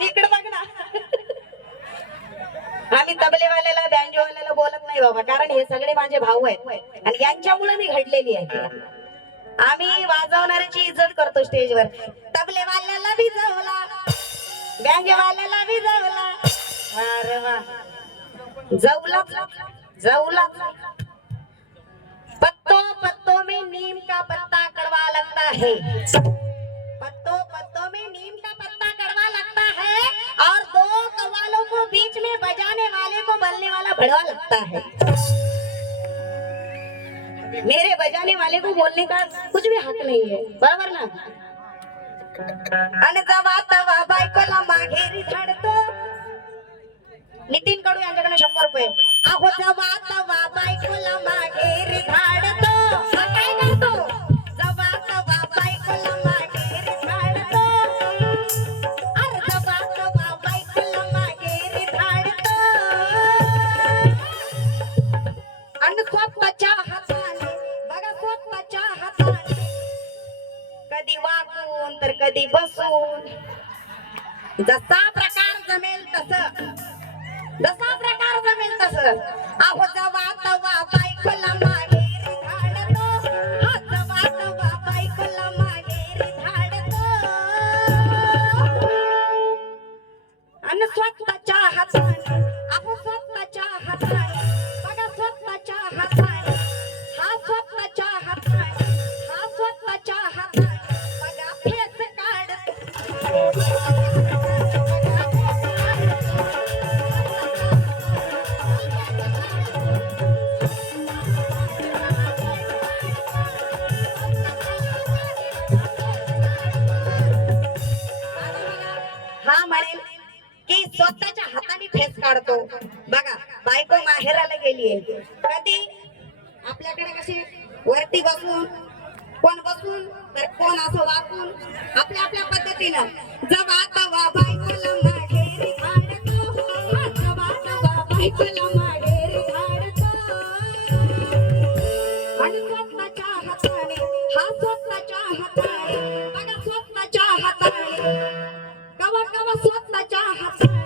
इकडे बघ ना. आम्ही तबलेवाल्याला बँजोवाल्याला बोलत नाही बाबा कारण हे सगळे माझे भाऊ आहेत. आणि यांच्यामुळे मी घडलेली आहे. आम्ही वाजवणाऱ्याची इज्जत करतो स्टेजवर. तबलेवाल्याला भिजवला बँजोवाल्याला भिजवला अरे वा. जवला. जवला. पत्तो पत्तो में नीम का पत्ता कड़वा लगता है. बलने लगता है। मेरे बजाने वाले को बोलने का कुछ भी हक नहीं है बराबर ना? आणि जवा तवा बायकोला माघेरी तो नितीन कडू यांच्याकडे शंभर रुपये। अहो जवा तर कधी बसून. जसा प्रकार जमेल तस. जसा प्रकार जमेल तस. अहो जवा तवा बायकोला मागेरी आणि स्वतःच्या हाताने आपण स्वतःच्या हाताने स्वतःच्या हाताने फेस काढतो. बघा बायको माहेराला गेलीये. कधी आपल्याकडे कशी वरती बसून कोण बसून तर कोण असं वाकून आपल्या आपल्या पद्धतीनं. जब आता वा बायकोला माहेरी धाडतो जब आता वा बायकोला आणि स्वतःच्या हाताने हा स्वतःच्या हाताने बघा कवा कवा स्वतःच्या हाताने